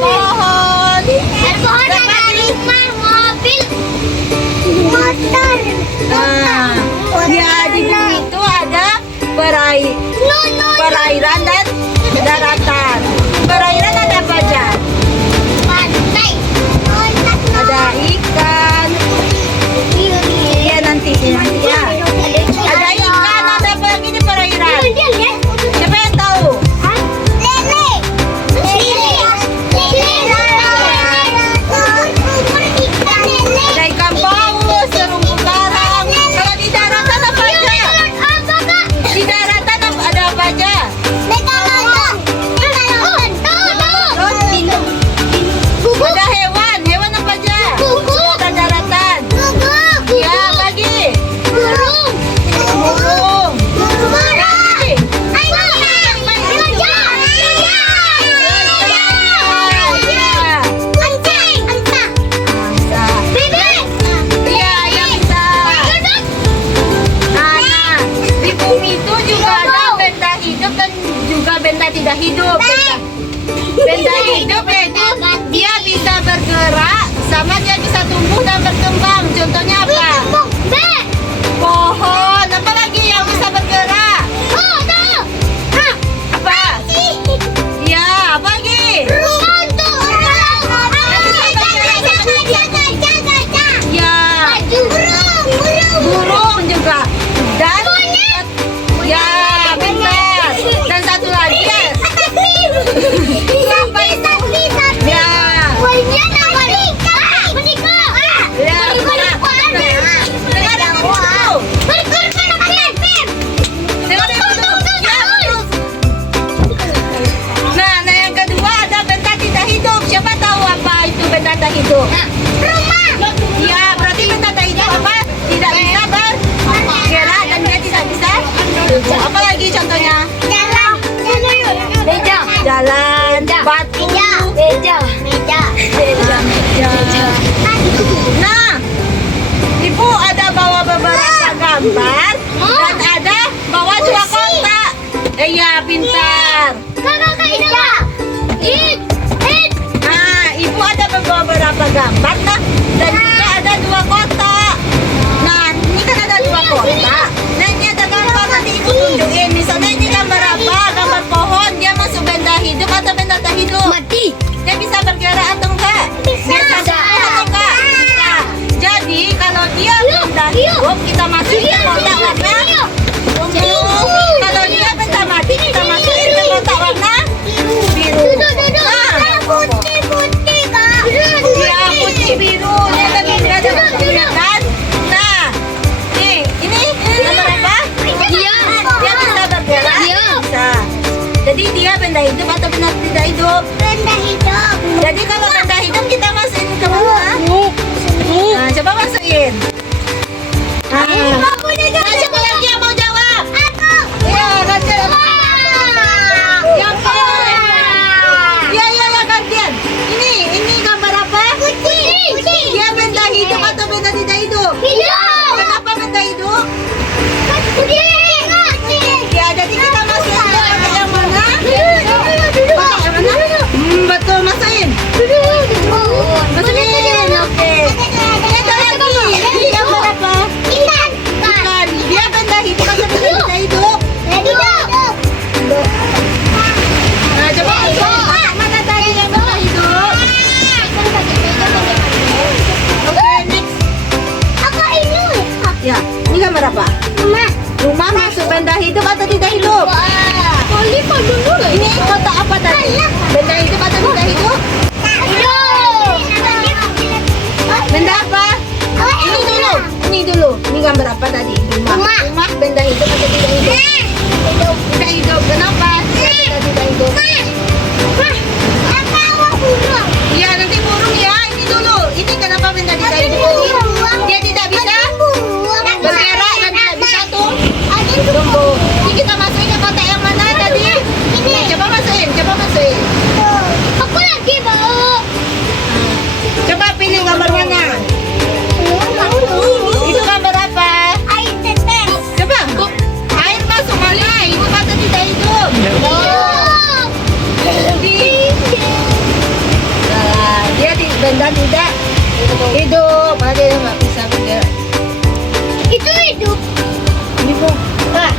pohon. Ada pohon, ada rumah, mobil, motor. Nah, ya di bumi itu ada perairan dan daratan. Perairan ada apa aja? Pantai. Ada ikan. Iya nanti ya. Ada ikan, ada apa lagi di perairan? Siapa yang tahu? Ada ikan paus, terumbu karang. Kalau di daratan apa aja? Di daratan ada apa aja? Ada hewan apa aja? Ada daratan. Ya, lagi. Burung. Lagi. Iya, ya bisa. Nah, di bumi itu juga ada benda hidup dan juga benda tidak hidup. Benda hidup yaitu dia bisa bergerak sama dia bisa tumbuh dan berkembang. Contohnya apa? Pohon. Apa lagi yang bisa bergerak? Apa? Ya, apa lagi? Ya, burung juga. Dan ya, benar. Dan satu lagi ya. Ya. Nah, yang kedua ada benda tidak hidup. Siapa tahu apa itu benda tidak hidup? Ya, berarti benda tidak hidup apa? Tidak bisa bergerak dan dia tidak bisa. Apa lagi contohnya? Jalan, batu, meja. Nah, Ibu ada bawa beberapa gambar dan ada bawa dua kotak. Iya, pintar. Nah, Ibu ada bawa beberapa gambar nah, dan juga ada dua kotak. Nah, ini kan ada dua kotak. Nah, ini ada gambar nanti Ibu tunjukin. Misalnya ini gambar apa? Gambar pohon. Dia masuk benda hidup atau benda tak hidup? Mati. Dia bisa bergerak atau enggak? Bisa. Dia sadar atau enggak? Bisa. Jadi kalau dia benda hidup, kita masukin ke kotak warna ungu. Kalau dia benda mati, kita masukin ke kotak warna biru. Nah, Putih, Kak. dia putih benda tidak hidup. Ada yang nggak bisa bergerak. Itu hidup. Ini kok. Ah.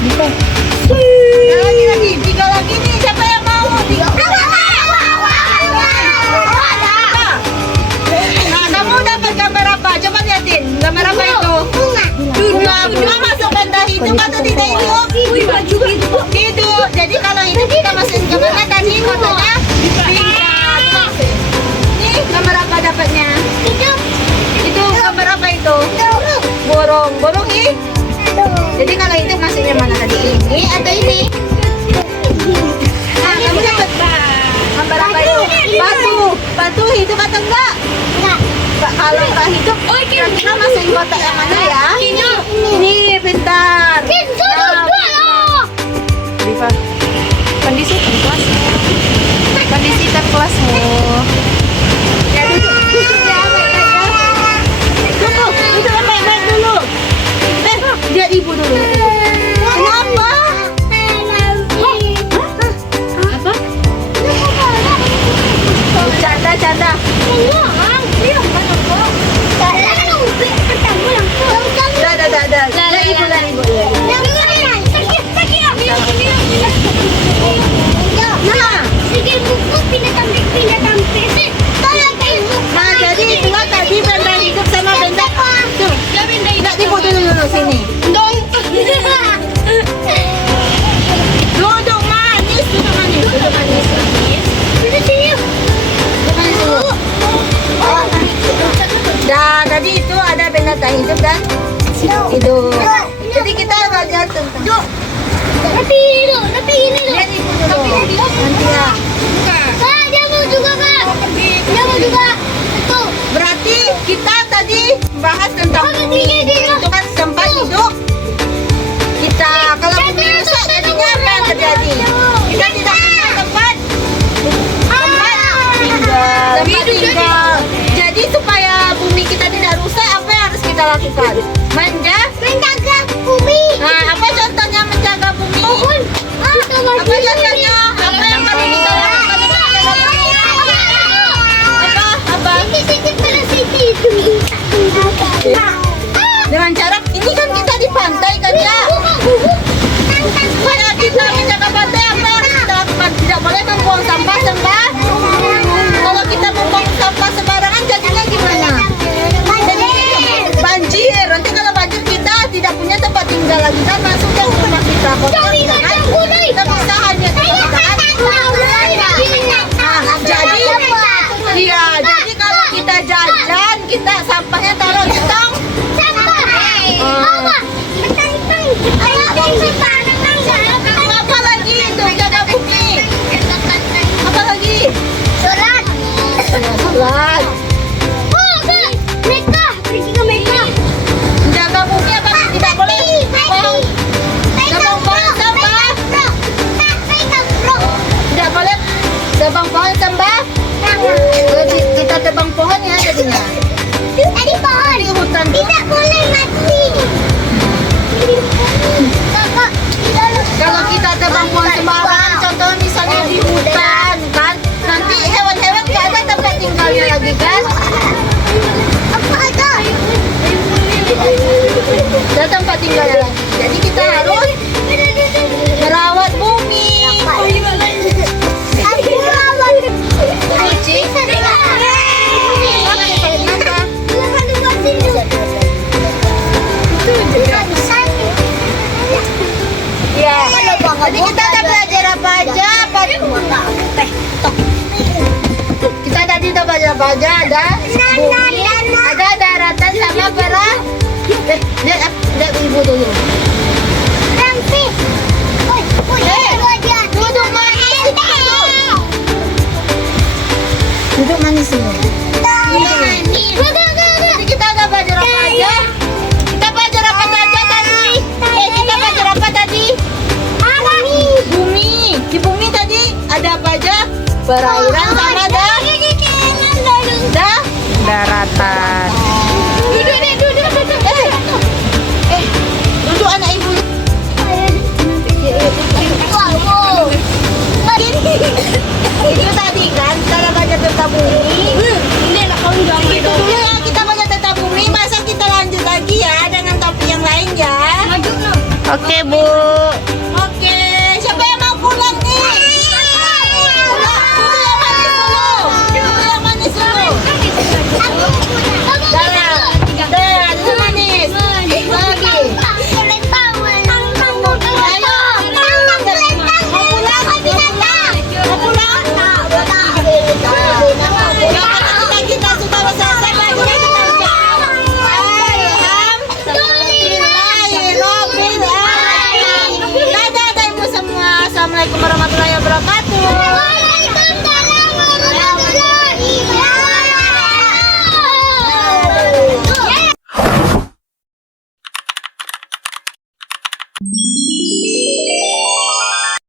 Ini kok. Lagi, 3 lagi nih. Siapa yang mau? 3. Nah, kamu dapat gambar apa? Coba liatin. Gambar apa itu? Bunga masuk benda hidup atau tidak hidup? Hidup. Jadi kalau hidup kita masukin ke mana tadi? Kotanya bintang. Nih, gambar apa dapatnya? Itu gambar apa itu? Burung. Burung nih. Jadi kalau hidup masuknya mana tadi? Ini atau ini? Nah, kamu dapat gambar apa itu? Batu. Batu hidup atau enggak? Kalau enggak hidup, kita masukin kotak yang mana ya? Ini pintar. Diva, kondisi kelasmu. Kondisi kelasmu. Ya duduk ya baik-baik ya. Duduk yang baik-baik dulu. Lihat ibu dulu. Kenapa? Apa? Canda. Dah ibu. Nah, jadi itulah tadi benda hidup sama benda. Tuh, nggak tipu dulu sini. Duduk manis. Dah, tadi itu ada benda tak hidup dan hidup. Jadi kita belajar tentang. Tapi ini loh. Lihat ibu dulu. Nanti ya. Kak, dia mau juga, Kak. Dia mau juga. Tuh. Berarti kita tadi bahas tentang bumi. Itu kan tempat hidup kita. Kalau bumi rusak jadinya apa yang terjadi? Kita tidak punya tempat tinggal. Jadi supaya bumi kita tidak rusak, apa yang harus kita lakukan? Menjaga bumi. Nah, apa contohnya menjaga bumi? Apa contohnya? Apa yang harus kita lakukan untuk menjaga bumi? Apa? Dengan cara ini kan kita di pantai kan ya? Supaya kita menjaga pantai apa yang harus kita lakukan? Tidak boleh membuang sampah. Kalau kita membuang sampah sembarangan jadinya gimana? Banjir. Nanti kalau banjir kita tidak punya tempat tinggal lagi kan masuk ke rumah kita kotor kan? Kita bisa hanya tempat kita kan? Jadi kalau kita jajan kita sampahnya taruh di tong. Apa lagi itu jaga bumi? Apa lagi? Sholat. Sholat. Jaga bumi apa tidak boleh? Tebang pohon sampah. Tidak boleh tebang pohon sampah. Kita tebang pohon ya jadinya. Tadi pohon. Di hutan. Tidak boleh mati. Kakak, Kalau kita tebang pohon sembarangan, contoh misalnya di hutan kan, nanti hewan-hewan nggak ada tempat tinggalnya lagi kan? apa ada? Ada tempat tinggalnya lagi. Jadi kita harus merawat bumi. Kucing. Ya. Jadi kita udah belajar apa aja? Kita tadi udah belajar apa aja? Ada bumi, ada daratan sama para. Lihat ibu dulu. Duduk manis. Duduk manis ini. Jadi kita udah belajar apa aja? Kita belajar apa saja tadi? Kita belajar apa tadi? Bumi. Di bumi tadi ada apa aja? Perairan sama daratan. Duduk anak ibu. Itu tadi kan cara belajar tabungi. Hindi, nakawin dyan. Itu dulu ya kita banyak tabungi. Masa kita lanjut lagi ya dengan topik yang lain ya. Maju na. Oke, Bu.